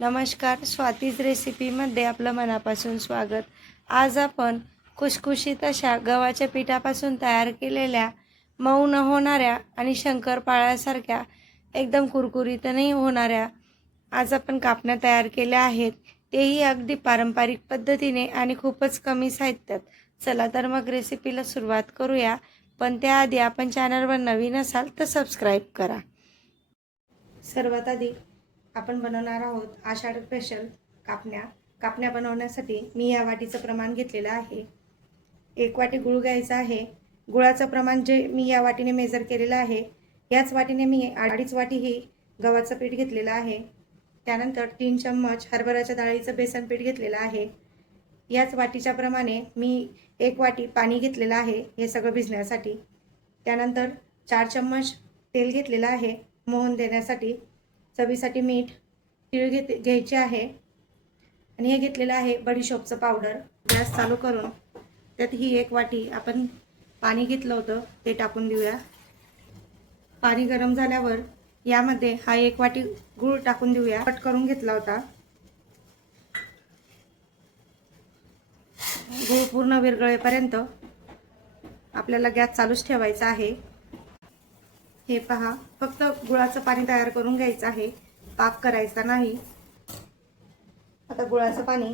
नमस्कार, स्वातीज रेसिपीमध्ये आपलं मनापासून स्वागत। आज आपण खुसखुशीत अशा गव्हाच्या पिठापासून तयार केलेल्या मऊ न होणाऱ्या आणि शंकरपाळ्यासारख्या एकदम कुरकुरीत नाही होणाऱ्या आज आपण कापण्या तयार केल्या आहेत, तेही अगदी पारंपरिक पद्धतीने आणि खूपच कमी साहित्यात। चला तर मग रेसिपीला सुरुवात करूया, पण त्याआधी आपण चॅनलवर नवीन असाल तर सबस्क्राईब करा। सर्वात आधी आपण बनवणार आहोत आषाढ स्पेशल कापण्या बनवण्यासाठी मी या वाटीचं प्रमाण घेतलेलं आहे। 1 वाटी गुळ घ्यायचा आहे। गुळाचं प्रमाण जे मी या वाटीने मेजर केलेलं आहे, याच वाटीने मी 2.5 वाटी ही गव्हाचं पीठ घेतलेलं आहे। त्यानंतर 3 चम्मच हरभऱ्याच्या डाळीचं बेसन पीठ घेतलेलं आहे। याच वाटीच्या प्रमाणे मी 1 वाटी पाणी घेतलेलं आहे हे सगळं भिजण्यासाठी। त्यानंतर 4 चम्मच तेल घेतलेलं आहे मोहन देण्यासाठी। चवीसाठी मीठ, तीळ घ्यायचे आहे आणि हे घेतलेलं आहे बडीशोपचं पावडर। गॅस चालू करून त्यात ही 1 वाटी आपण पाणी घेतलं होतं ते टाकून देऊया। पाणी गरम झाल्यावर यामध्ये हा 1 वाटी गूळ टाकून देऊया। कट करून घेतला होता। गूळ पूर्ण विरघळेपर्यंत आपल्याला गॅस चालूच ठेवायचा आहे। हे पहा, फक्त गुळाचं पाणी तयार करून घ्यायचं आहे, पाक करायचा नाही। आता गुळाचं पाणी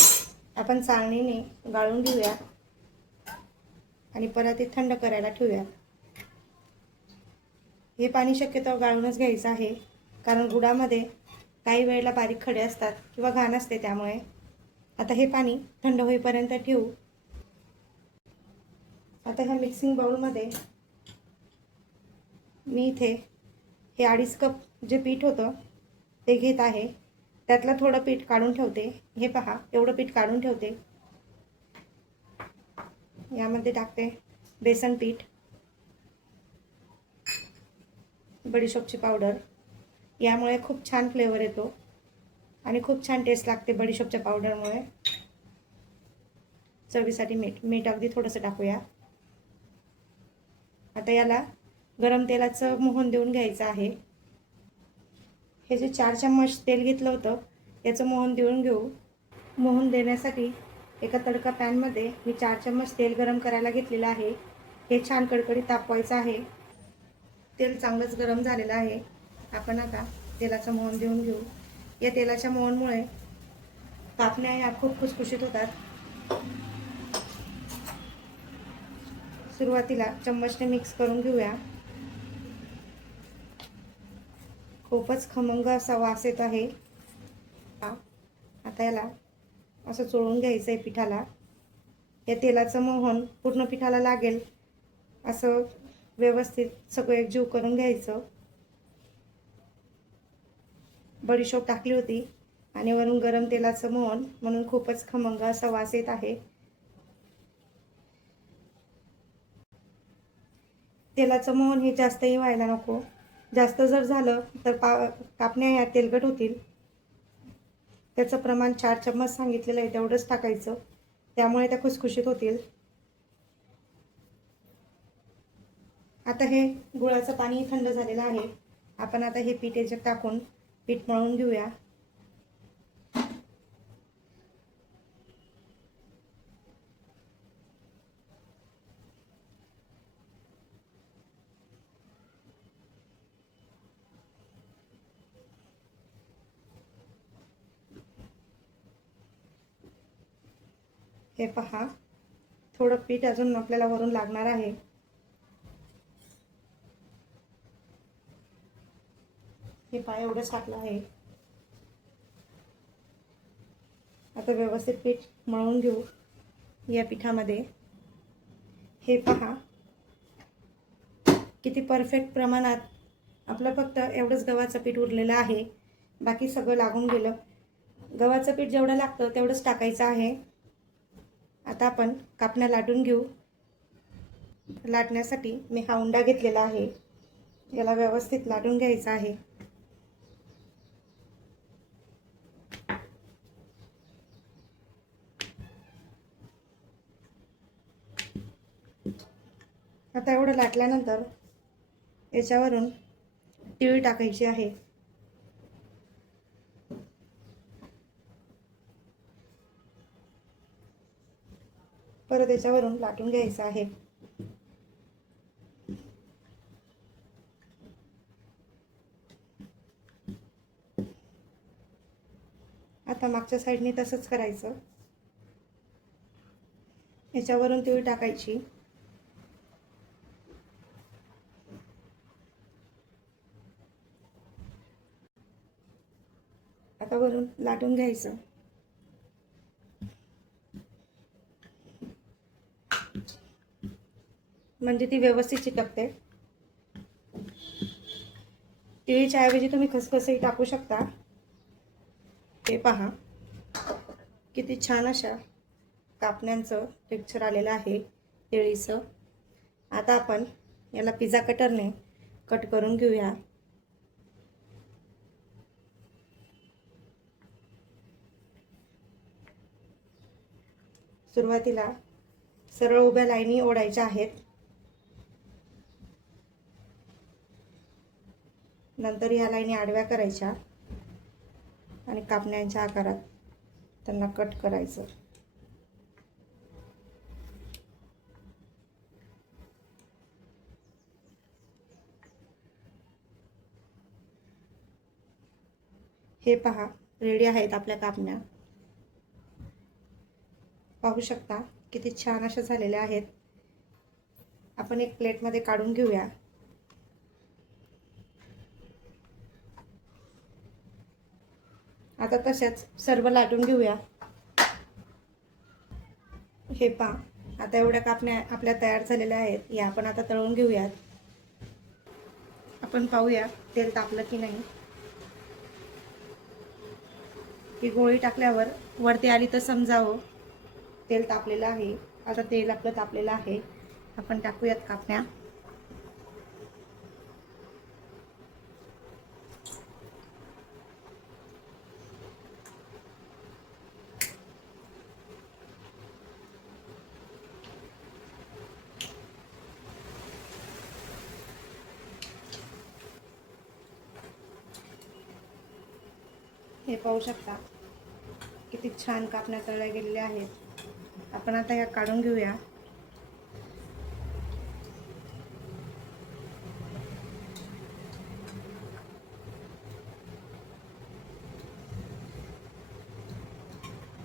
आपण चाळणीने गाळून घेऊया आणि परत ते थंड करायला ठेवूया। हे पाणी शक्यतो गाळूनच घ्यायचं आहे, कारण गुळामध्ये काही वेळेला बारीक खडे असतात किंवा घाण असते, त्यामुळे आता हे पाणी थंड होईपर्यंत ठेवू। आता ह्या मिक्सिंग बाउलमध्ये मी इथे हे 2.5 कप जे पीठ होतं ते घेत आहे। त्यातलं थोडं पीठ काढून ठेवते। हे पहा, एवढं पीठ काढून ठेवते। यामध्ये टाकते बेसन पीठ, बडीशोपची पावडर। यामुळे खूप छान फ्लेवर येतो आणि खूप छान टेस्ट लागते बडीशोपच्या पावडरमुळे। चवीसाठी मीठ अगदी थोडंसं टाकूया। आता याला गरम तेलाचं मोहन देऊन घ्यायचं आहे। हे जे 4 चम्मच तेल घेतलं होतं याचं मोहन देऊन घेऊ। मोहन देण्यासाठी एका तडका पॅनमध्ये मी 4 चम्मच तेल गरम करायला घेतलेलं आहे। हे छान कडकडीत तापवायचं आहे। तेल चांगलंच गरम झालेलं आहे। आपण आता तेलाचं मोहन देऊन घेऊ। या तेलाच्या मोहनमुळे कापण्या या खूप खुसखुशीत होतात। सुरुवातीला चम्मचने मिक्स करून घेऊया। खूपच खमंग असा वास येत आहे। आता याला असं चोळून घ्यायचं आहे पिठाला। या तेलाचं मोहन पूर्ण पिठाला लागेल असं व्यवस्थित सगळं एकजीव करून घ्यायचं। बडीशोप टाकली होती आणि वरून गरम तेलाचं मोहन, म्हणून खूपच खमंग असा वास येत आहे। तेलाचं मोहन हे जास्तही व्हायला नको। जास्त जर झालं तर कापण्या या तेलकट होतील। त्याचं प्रमाण 4 चम्मच सांगितलेलं आहे तेवढंच टाकायचं, त्यामुळे त्या खुसखुशीत होतील। आता हे गुळाचं पाणी थंड झालेलं आहे। आपण आता हे पीठ याच्यात टाकून पीठ मळून घेऊया। हे पहा, थोडं पीठ अजून आपल्याला वरून लागणार आहे। हे पहा, एवढंच टाकलं आहे। आता व्यवस्थित पीठ मळून घेऊ या पिठामध्ये। हे पहा, किती परफेक्ट प्रमाणात आपलं फक्त एवढंच गव्हाचं पीठ उरलेलं आहे, बाकी सगळं लागून गेलं। गव्हाचं पीठ जेवढं लागतं तेवढंच टाकायचं आहे। आता आपण कापण्या लाटून घेऊ। लाटण्यासाठी मी हा उंडा घेतलेला आहे, याला व्यवस्थित लाटून घ्यायचा आहे। आता एवढं लाटल्यानंतर याच्यावरून तीळ टाकायची आहे। परत याच्यावरून लाटून घ्यायचं आहे. आता मागच्या साईडने तसंच करायचं. याच्यावरून तीळ टाकायची. आता वरून लाटून घ्यायचं. म्हणजे ती व्यवस्थित चिकटते. तिळीच्या ऐवजी तुम्ही खसखसही टाकू शकता. हे पहा किती छान अशा कापण्यांचं टेक्स्चर आलेलं आहे तिळीचं. आता आपण याला पिझ्झा कटरने कट करून घेऊया. सुरुवातीला सरळ उभ्या लाईनी ओढायच्या आहेत. नंतर या लाईनी आडव्या करायच्या आणि कापण्यांच्या आकारात त्यांना कट करायचं. हे पहा रेडी आहेत आपल्या कापण्या. पाहू शकता किती छान अशा झालेल्या आहेत. आपण एक प्लेटमध्ये काढून घेऊया. आता तशाच सर्व लाटून घेऊया. हे पहा आता एवढ्या कापण्या आपल्या तयार झालेल्या आहेत. या आपण आता तळून घेऊयात. आपण पाहूया तेल तापलं की नाही. ही गोळी टाकल्यावर वरती आली तर समजावं तेल तापलेलं आहे. आता तेल आपलं तापलेलं आहे. आपण टाकूयात कापण्या. हे पाहू शकता किती छान कापण्या तळल्या गेलेल्या आहेत. आपण आता या काढून घेऊया.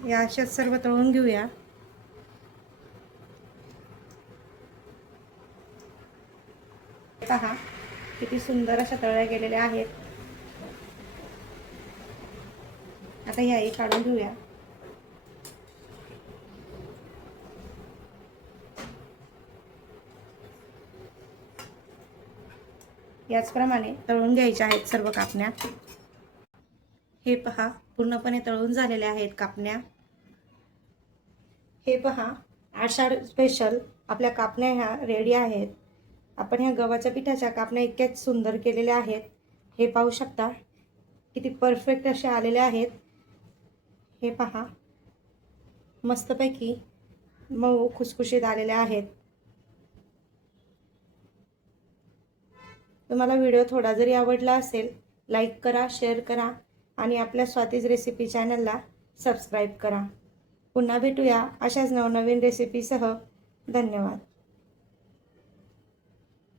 या अशाच सर्व तळून घेऊया. पहा किती सुंदर अशा तळल्या गेलेल्या आहेत. आता ह्याही काढून घेऊया. याचप्रमाणे तळून घ्यायच्या आहेत सर्व कापण्या. हे पहा पूर्णपणे तळून झालेल्या आहेत कापण्या. हे पहा आषाढ स्पेशल आपल्या कापण्या ह्या रेडी आहेत. आपण ह्या गव्हाच्या पिठाच्या कापण्या इतक्याच सुंदर केलेल्या आहेत. हे पाहू शकता किती परफेक्ट असे आलेले आहेत. हे पहा मस्तपैकी मऊ खुसखुशीत आलेले आहेत. तुम्हाला व्हिडिओ थोडा जरी आवडला असेल लाईक करा, शेअर करा आणि आपल्या स्वातीज रेसिपी चॅनलला सबस्क्राईब करा. पुन्हा भेटूया अशाच नवनवीन रेसिपीसह. धन्यवाद.